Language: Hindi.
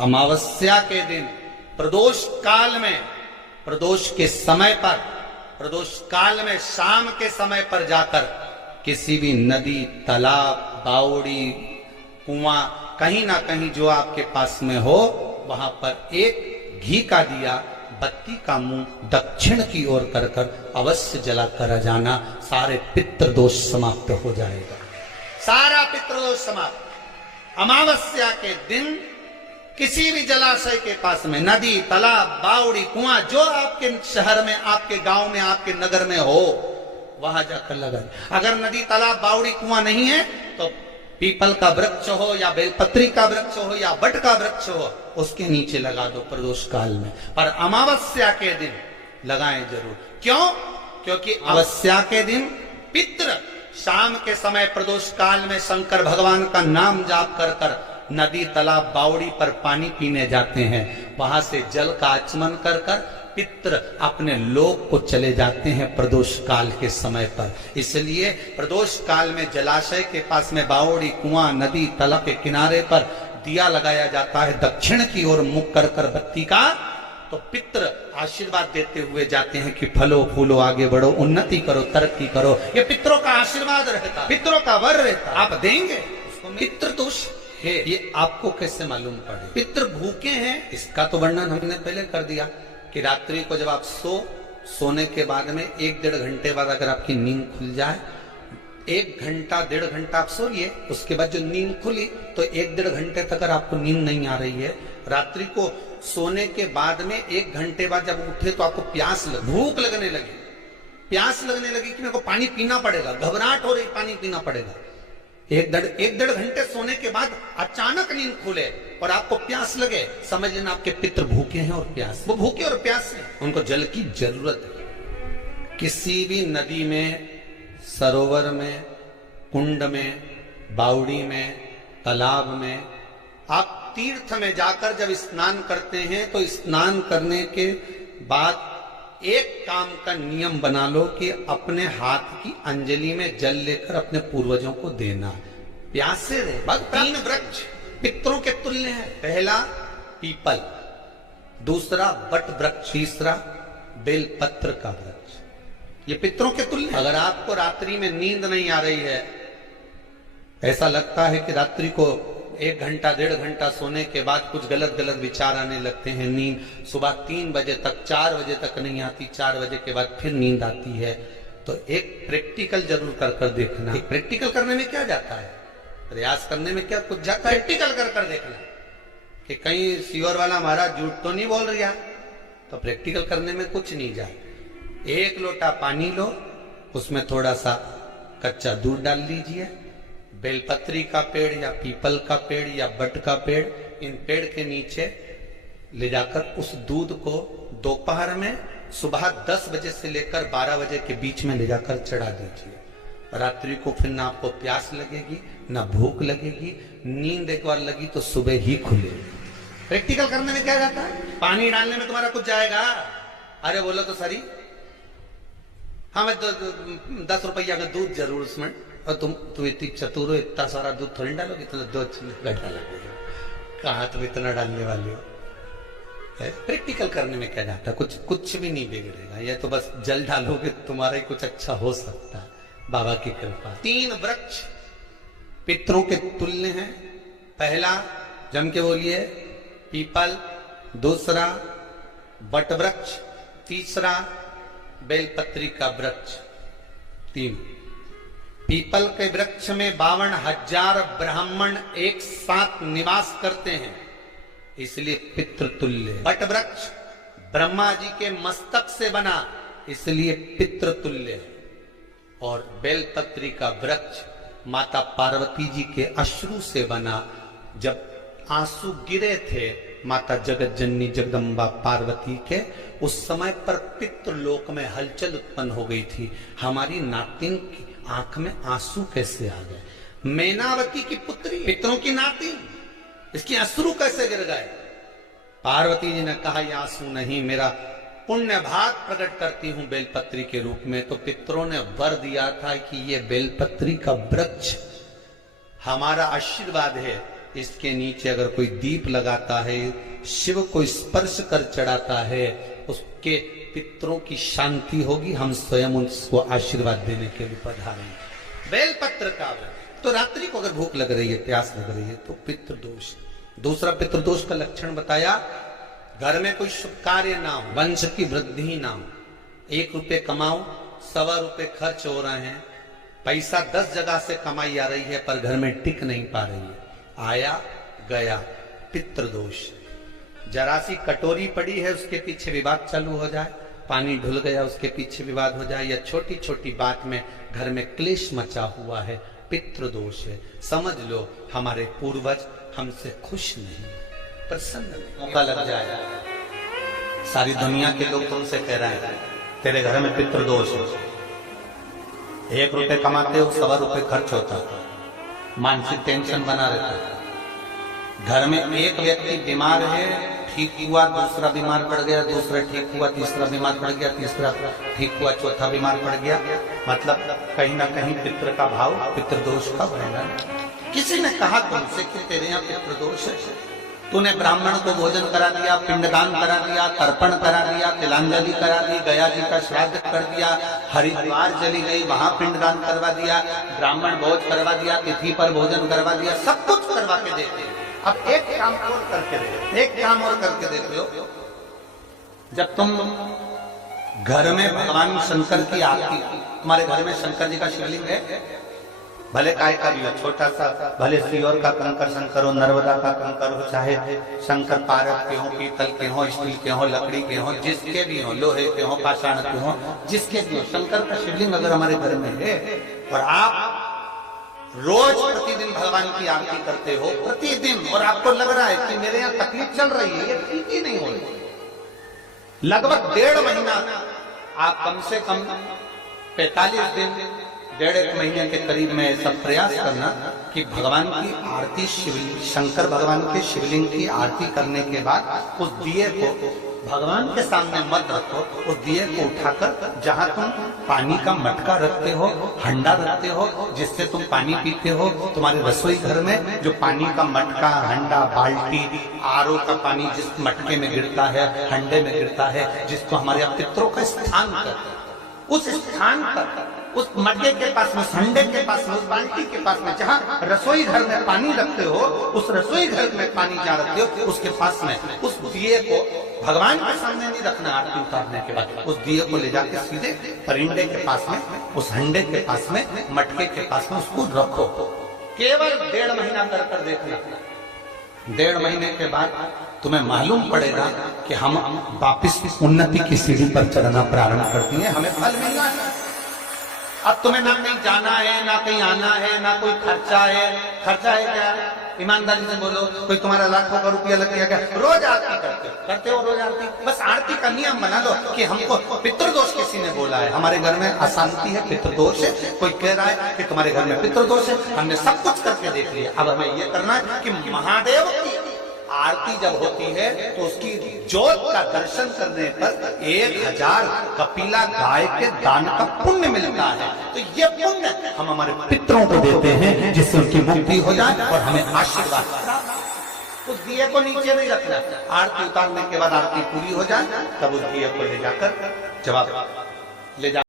अमावस्या के दिन प्रदोष काल में, प्रदोष के समय पर, प्रदोष काल में शाम के समय पर जाकर किसी भी नदी, तालाब, बावड़ी, कुआं, कहीं ना कहीं जो आपके पास में हो, वहां पर एक घी का दिया, बत्ती का मुंह दक्षिण की ओर कर कर अवश्य जला कर जाना। सारे पितृदोष समाप्त हो जाएगा, सारा पितृदोष समाप्त। अमावस्या के दिन किसी भी जलाशय के पास में, नदी, तालाब, बावड़ी, कुआं, जो आपके शहर में, आपके गांव में, आपके नगर में हो, वहां जाकर लगा। अगर नदी, तालाब, बावड़ी, कुआं नहीं है तो पीपल का वृक्ष हो या बेलपत्री का वृक्ष हो या बट का वृक्ष हो, उसके नीचे लगा दो प्रदोष काल में। पर अमावस्या के दिन लगाएं जरूर। क्यों? क्योंकि अमावस्या के दिन पितृ शाम के समय प्रदोष काल में शंकर भगवान का नाम जाप कर कर नदी, तालाब, बावड़ी पर पानी पीने जाते हैं। वहां से जल का आचमन कर कर पितृ अपने लोक को चले जाते हैं प्रदोष काल के समय पर। इसलिए प्रदोष काल में जलाशय के पास में, बावड़ी, कुआं, नदी, तालाब के किनारे पर दिया लगाया जाता है दक्षिण की ओर मुख कर कर बत्ती का। तो पितृ आशीर्वाद देते हुए जाते हैं कि फलो फूलो, आगे बढ़ो, उन्नति करो, तरक्की करो। ये पितरों का आशीर्वाद रहता, पितरों का वर रहता। आप देंगे उसको। पितृदोष है ये आपको कैसे मालूम पड़े? पितृ भूखे हैं, इसका तो वर्णन हमने पहले कर दिया कि रात्रि को जब आप सोने के बाद में 1-1.5 घंटे बाद अगर आपकी नींद खुल जाए, 1 घंटा 1.5 घंटा आप सोइए, उसके बाद जो नींद खुली तो 1-1.5 घंटे तक अगर आपको नींद नहीं आ रही है, रात्रि को सोने के बाद में 1 घंटे बाद जब उठे तो आपको भूख लगने लगी, प्यास लगने लगी कि मेरे को पानी पीना पड़ेगा, घबराहट हो रही, पानी पीना पड़ेगा। 1-1.5 घंटे सोने के बाद अचानक नींद खुले और आपको प्यास लगे, समझ लेना आपके पितृ भूखे हैं और प्यास, वो भूखे और प्यास हैं, उनको जल की जरूरत है। किसी भी नदी में, सरोवर में, कुंड में, बावड़ी में, तालाब में, आप तीर्थ में जाकर जब स्नान करते हैं तो स्नान करने के बाद एक काम का नियम बना लो कि अपने हाथ की अंजलि में जल लेकर अपने पूर्वजों को देना। प्यासे रहे। बस 3 वृक्ष पितरों के तुल्य है। पहला पीपल, दूसरा बट वृक्ष, तीसरा बेलपत्र का वृक्ष। ये पितरों के तुल्य। अगर आपको रात्रि में नींद नहीं आ रही है, ऐसा लगता है कि रात्रि को 1 घंटा 1.5 घंटा सोने के बाद कुछ गलत गलत विचार आने लगते हैं, नींद सुबह 3 बजे तक, 4 बजे तक नहीं आती, 4 बजे के बाद फिर नींद आती है, तो एक प्रैक्टिकल जरूर कर कर देखना। प्रैक्टिकल करने में क्या जाता है, प्रयास करने में क्या कुछ जाता है? प्रैक्टिकल कर कर देखना कि कहीं सीवर वाला महाराज झूठ तो नहीं बोल रहा, तो प्रैक्टिकल करने में कुछ नहीं जाए। 1 लोटा पानी लो, उसमें थोड़ा सा कच्चा दूध डाल लीजिए, बेलपत्री का पेड़ या पीपल का पेड़ या बट का पेड़, इन पेड़ के नीचे ले जाकर उस दूध को दोपहर में सुबह 10 बजे से लेकर 12 बजे के बीच में ले जाकर चढ़ा दीजिए। रात्रि को फिर ना आपको प्यास लगेगी, ना भूख लगेगी, नींद एक बार लगी तो सुबह ही खुलेगी। प्रैक्टिकल करने में क्या जाता है? पानी डालने में तुम्हारा कुछ जाएगा? अरे बोलो तो सरी, हाँ मैं 10 रुपया का दूध जरूर उसमें, और तुम इतनी चतुर हो, इतना सारा दूध थोड़ी डालोगे, इतना 2 घंटा लगेगा, कहाँ तुम इतना डालने वाले हो? प्रैक्टिकल करने में क्या जाता है? कुछ भी नहीं बिगड़ेगा, ये तो बस जल डालोगे तुम्हारा ही कुछ अच्छा हो सकता है, बाबा की कृपा। 3 वृक्ष पितरों के तुल्य हैं। पहला जम के बोलिए पीपल, दूसरा बट वृक्ष, तीसरा बेलपत्री का वृक्ष। 3 पीपल के वृक्ष में 52,000 ब्राह्मण एक साथ निवास करते हैं, इसलिए पितृतुल्य। बट वृक्ष ब्रह्मा जी के मस्तक से बना, इसलिए पितृतुल्य। और बेलपत्री का वृक्ष माता पार्वती जी के अश्रु से बना। जब आंसू गिरे थे माता जगत जननी जगदम्बा पार्वती के, उस समय पर पितृलोक में हलचल उत्पन्न हो गई थी। हमारी नातिन की आंख में आंसू कैसे आ गए? मैनावती की पुत्री, पितरों की नातिन, इसकी अश्रु कैसे गिर गए? पार्वती जी ने कहा ये आंसू नहीं, मेरा पुण्य भाग प्रकट करती हूं बेलपत्री के रूप में। तो पितरों ने वर दिया था कि ये बेलपत्री का वृक्ष हमारा आशीर्वाद है इसके नीचे अगर कोई दीप लगाता है, शिव को स्पर्श कर चढ़ाता है, उसके पितरों की शांति होगी। हम स्वयं उसको आशीर्वाद देने के लिए पधारेंगे। बेलपत्र का व्रत। तो रात्रि को अगर भूख लग रही है, प्यास लग रही है, तो पितृदोष। दूसरा पितृदोष का लक्षण बताया, घर में कोई शुभ कार्य ना हो, वंश की वृद्धि ना हो। 1 रुपए कमाओ, 1.25 रुपए खर्च हो रहे हैं, पैसा 10 जगह से कमाई आ रही है पर घर में टिक नहीं पा रही है, आया गया, पितृदोष। जरा सी कटोरी पड़ी है, उसके पीछे विवाद चालू हो जाए, पानी ढुल गया, उसके पीछे विवाद हो जाए, या छोटी छोटी बात में घर में क्लेश मचा हुआ है, पितृदोष है। समझ लो हमारे पूर्वज हमसे खुश नहीं, प्रसन्न नहीं। मौका लग जाए, सारी दुनिया के लोग तुमसे कह रहे हैं तेरे घर में पितृदोष है, 1 रुपए कमाते हो, 1.25 रुपए खर्च होता है, मानसिक टेंशन बना रहता है। घर में एक व्यक्ति बीमार है, ठीक हुआ, दूसरा बीमार पड़ गया, दूसरा ठीक हुआ, तीसरा बीमार पड़ गया, तीसरा ठीक हुआ, चौथा बीमार पड़ गया। मतलब कहीं ना कहीं पितृ का भाव, पितृदोष का वर्णन। किसी ने कहा तुमसे कि तेरे यहाँ पितृदोष है, तूने ब्राह्मण को भोजन करा दिया, पिंडदान करा दिया, तर्पण करा दिया, तिलांजलि करा दी, गया जी का श्राद्ध कर दिया, हरिद्वार चली गई, वहां पिंडदान करवा दिया, ब्राह्मण भोज करवा दिया, तिथि पर भोजन करवा दिया, सब कुछ करवा के देते। अब एक काम और करके देखो, एक काम और करके देख लो। जब तुम घर में भगवान शंकर की आरती, तुम्हारे घर में शंकर जी का शिवलिंग है, भले काय का भी हो, छोटा सा, भले सियोर का कंकर शंकर हो, नर्मदा का कंकर हो, चाहे शंकर पारद के हो, पीतल के हो, स्टील के हो, लकड़ी के हो, जिसके भी हो, लोहे के हो, पाषाण के हो, जिसके भी हो, शंकर का शिवलिंग अगर हमारे घर में है और आप रोज प्रतिदिन भगवान की आरती करते हो, प्रतिदिन, और आपको लग रहा है कि मेरे यहाँ तकलीफ चल रही है, ये ठीक ही नहीं हो रही, लगभग 1.5 महीना आप कम से कम 45 दिन, 1.5 महीने के करीब में ऐसा प्रयास करना कि भगवान की आरती, शंकर भगवान के शिवलिंग की आरती करने के बाद उस दिए को भगवान के सामने मत रखो, उस दिए को उठाकर जहां तुम पानी का मटका रखते हो, हंडा रखते हो, जिससे तुम पानी पीते हो, तुम्हारे रसोई घर में जो पानी का मटका, हंडा, बाल्टी, आरओ का पानी जिस मटके में गिरता है, हंडे में गिरता है, जिसको हमारे पितरों का स्थान करते हैं, उस स्थान पर, उस मटके के पास में, हंडे के पास में, उस बाल्टी के पास में, जहाँ रसोई घर में पानी रखते हो, उस रसोई घर में पानी जहाँ रखते हो, उसके पास में उस दिए को भगवान के सामने नहीं रखना। आरती उतारने के बाद उस दिए को ले जाके सीधे परिंडे के पास में, उस हंडे के पास में, मटके के पास में उसको रखो। केवल 1.5 महीना कर देखना। 1.5 महीने के बाद तुम्हें मालूम पड़ेगा कि हम वापिस उन्नति की सीढ़ी पर चढ़ना प्रारंभ कर दिए, हमें फल मिलना है। अब तुम्हें ना कहीं जाना है, ना कहीं आना है, ना कोई खर्चा है। खर्चा है क्या? ईमानदारी से बोलो, कोई तुम्हारा लाखों का रुपया लग गया क्या? रोज आरती करते हो रोज आरती। बस आरती का नियम बना लो कि हमको पितृदोष किसी ने बोला है, हमारे घर में अशांति है, पितृदोष है, कोई कह रहा है कि तुम्हारे घर में पितृदोष है, हमने सब कुछ करके देख लिया। अब हमें ये करना है कि महादेव की आरती जब होती है तो उसकी ज्योत का दर्शन करने पर 1000 कपिला गाय के दान का पुण्य मिलता है। तो ये पुण्य हम हमारे पितरों को देते हैं, जिससे उनकी मुक्ति हो जाए और हमें आशीर्वाद। उस दिए को नीचे नहीं रखना, आरती उतारने के बाद आरती पूरी हो जाए तब उस दिए को ले जाकर जवाब ले जा